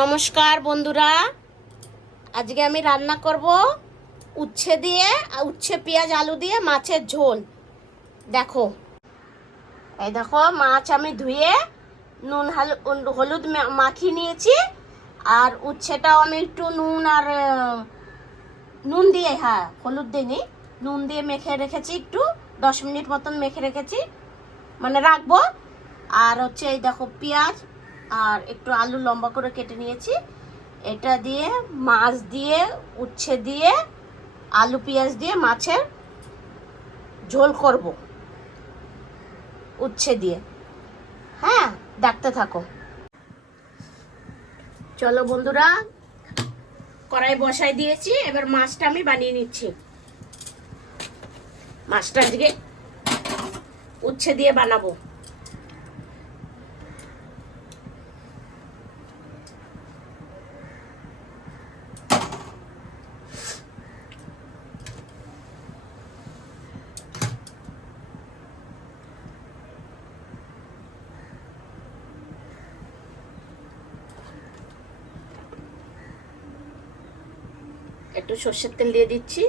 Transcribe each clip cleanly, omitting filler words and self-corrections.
নমস্কার বন্ধুরা, আজকে আমি রান্না করব উচ্ছে দিয়ে উচ্ছে পেঁয়াজ আলু দিয়ে মাছের ঝোল। দেখো, এই দেখো মাছ আমি ধুয়ে নুন হলুদ মাখিয়ে নিয়েছি। আর উচ্ছেটাও আমি একটু নুন আর নুন দিয়ে, হ্যাঁ হলুদ দিইনি, নুন দিয়ে মেখে রেখেছি, একটু 10 মিনিট মতন মেখে রেখেছি, মানে রাখবো। আর হচ্ছে এই দেখো পেঁয়াজ আর একটু আলু লম্বা করে কেটে নিয়েছি। এটা দিয়ে মাছ দিয়ে উচ্ছে দিয়ে আলু পেঁয়াজ দিয়ে মাছের ঝোল করব উচ্ছে দিয়ে। হ্যাঁ, দেখতে থাকো। চলো বন্ধুরা, কড়াই বসাই দিয়েছি, এবার মাছটা আমি বানিয়ে নিচ্ছি। মাছটা আজকে উচ্ছে দিয়ে বানাবো। একটু সর্ষের তেল দিয়ে দিচ্ছি,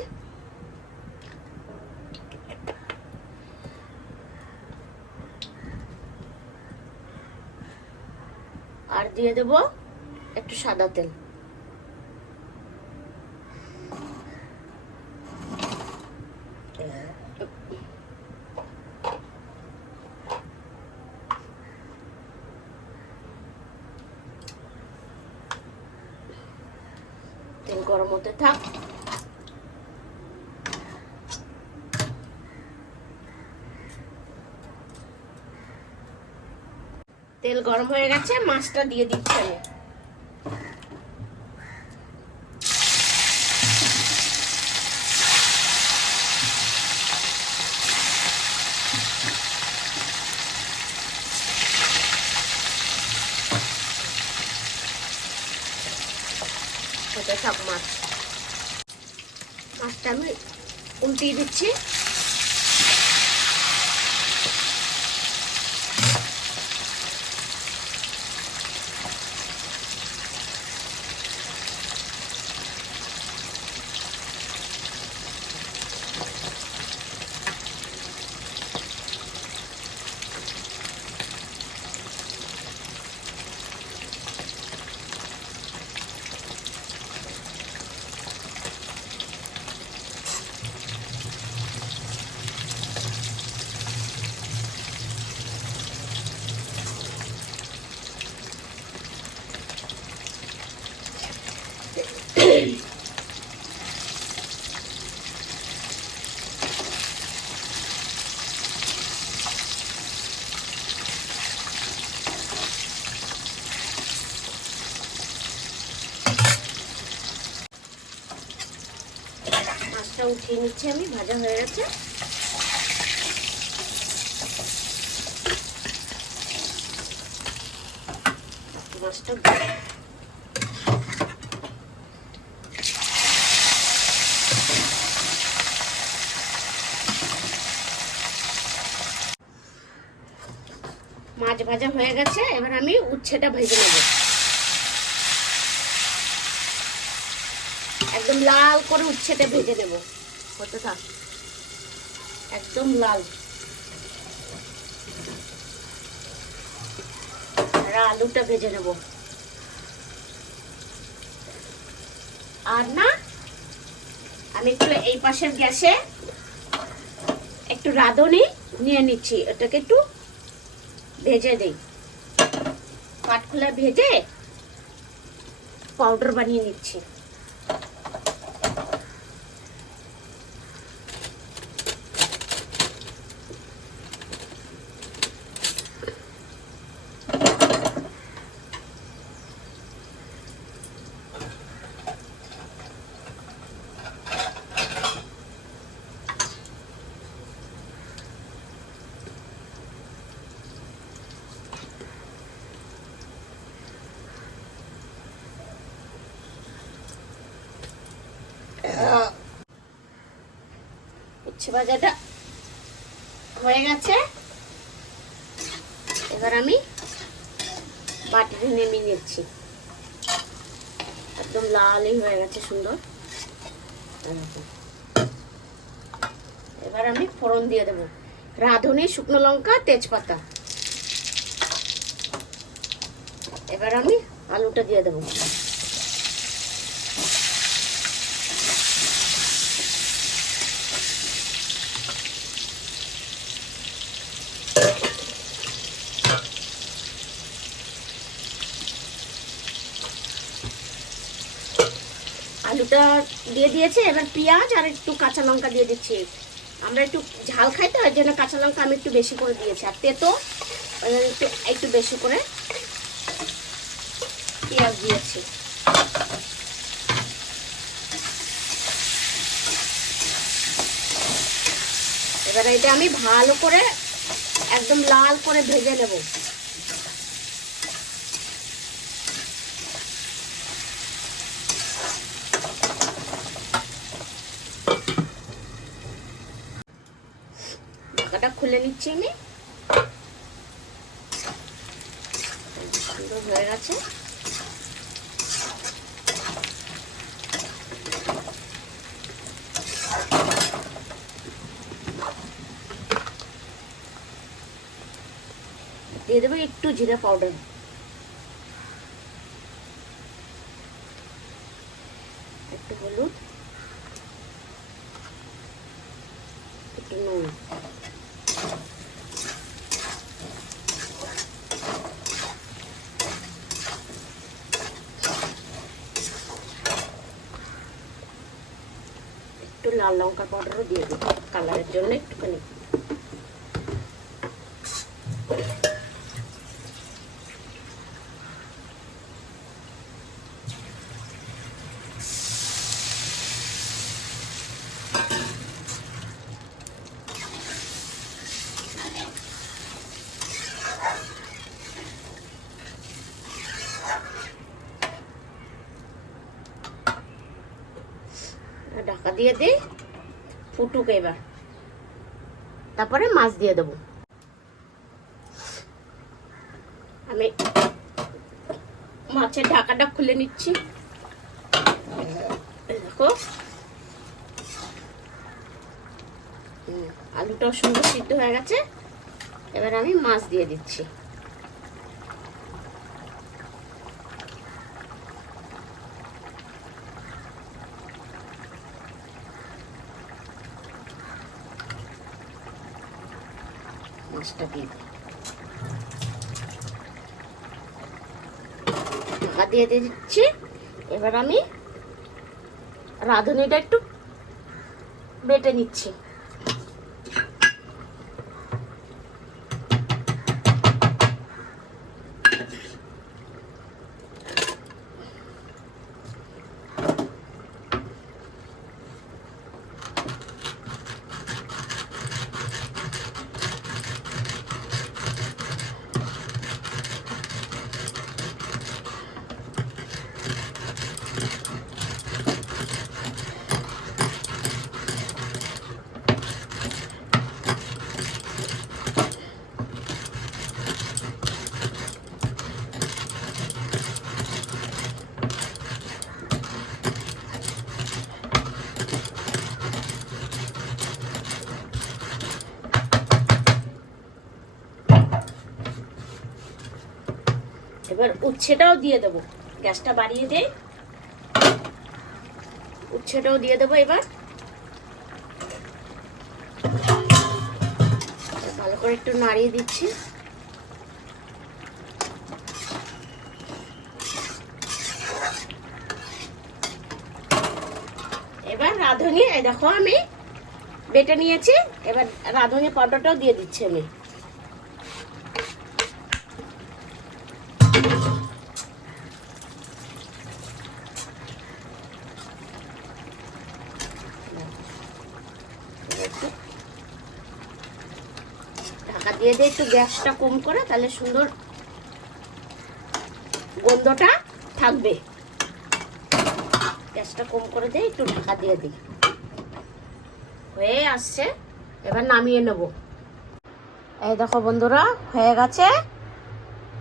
আর দিয়ে দেব একটু সাদা তেল। তেল গরম হতে থাক। তেল গরম হয়ে গেছে, মাছটা দিয়ে দিচ্ছি আমি। হতে থাক মাছটা আমি উল্টিয়ে দিচ্ছি। মাছটা উঠিয়ে নিচ্ছি আমি, ভাজা হয়ে গেছে। মাছটা মাছ ভাজা হয়ে গেছে, এবার আমি উচ্ছেটা ভেজে নেব। একদম লাল করে উচ্ছেটা ভেজে নেব। হতে থাক, একদম লাল। আর আলুটা ভেজে নেব। আর না, আমি একটু এই পাশের গ্যাসে একটু রাঁধুনি নিয়ে নিচ্ছি, এটাকে একটু ভেজে দেই। কাঠখোলা ভেজে পাউডার বানিয়ে নিচ্ছি। উচ্ছে ভাজাটা হয়ে গেছে, এবার আমি বাটিতে নেমে নিচ্ছি। একদম লালই হয়ে গেছে সুন্দর। এবার আমি ফোড়ন দিয়ে দেবো রাঁধুনি, শুকনো লঙ্কা, তেজপাতা। এবার আমি আলুটা দিয়ে দেবো। আলুটা দিয়ে দিয়েছে, এবার পেঁয়াজ আর একটু কাঁচা লঙ্কা দিয়ে দিচ্ছি। আমরা একটু ঝাল খাই তো, এর জন্য কাঁচা লঙ্কা আমি একটু বেশি করে দিয়েছি, আর তেতো একটু বেশি করে পেঁয়াজ দিয়েছি। এবার এটা আমি ভালো করে একদম লাল করে ভেজে নেব। ঢাকাটা খুলে নিচ্ছি আমি। সুন্দর হয়ে গেছে। দিয়ে দেবো একটু জিরা পাউডার, একটু হলুদ, একটু নুন। একটু লাল লঙ্কার পাউডারও দিয়ে দেবো কালারের জন্য একটুখানি। ঢাকা দিয়ে দিই, ফুটুক এবার, তারপরে মাছ দিয়ে দেবো। আমি মাছের ঢাকাটা খুলে নিচ্ছি। দেখো আলুটাও সুন্দর সিদ্ধ হয়ে গেছে। এবার আমি মাছ দিয়ে দিচ্ছি। মাছটা দিয়ে ঢাকা দিয়ে দিচ্ছি। এবার আমি রাঁধুনিটা একটু বেটে নিচ্ছি। এবার উচ্ছেটাও দিয়ে দেবো, গ্যাসটা বাড়িয়ে দেই। উচ্ছেটাও দিয়ে দেবো। এবার ভালো করে একটু নাড়িয়ে দিচ্ছি। এবার রাঁধুনি, এই দেখো আমি বেটে নিয়েছি। এবার রাঁধুনি পাউডারটাও দিয়ে দিচ্ছি আমি। ঢাকা দিয়ে দিয়ে একটু গ্যাসটা কম করে, তাহলে সুন্দর গন্ধটা থাকবে। গ্যাসটা কম করে দিয়ে একটু ঢাকা দিয়ে দিই। হয়ে আসছে, এবার নামিয়ে নেব। এই দেখো বন্ধুরা, হয়ে গেছে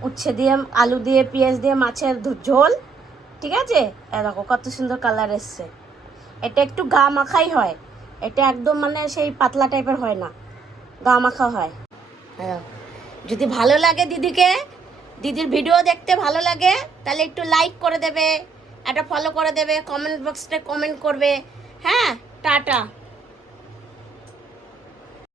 উচ্ছে দিয়ে, আলু দিয়ে, পেঁয়াজ দিয়ে মাছের ঝোল ঠিক আছে? দেখো কত সুন্দর কালার এসছে। এটা একটু গা মাখাই হয়, এটা একদম মানে সেই পাতলা টাইপের হয় না, গা মাখা হয়। যদি ভালো লাগে দিদির ভিডিও দেখতে ভালো লাগে, তাহলে একটু লাইক করে দেবে, একটা ফলো করে দেবে, কমেন্ট বক্সে কমেন্ট করবে। হ্যাঁ, টাটা।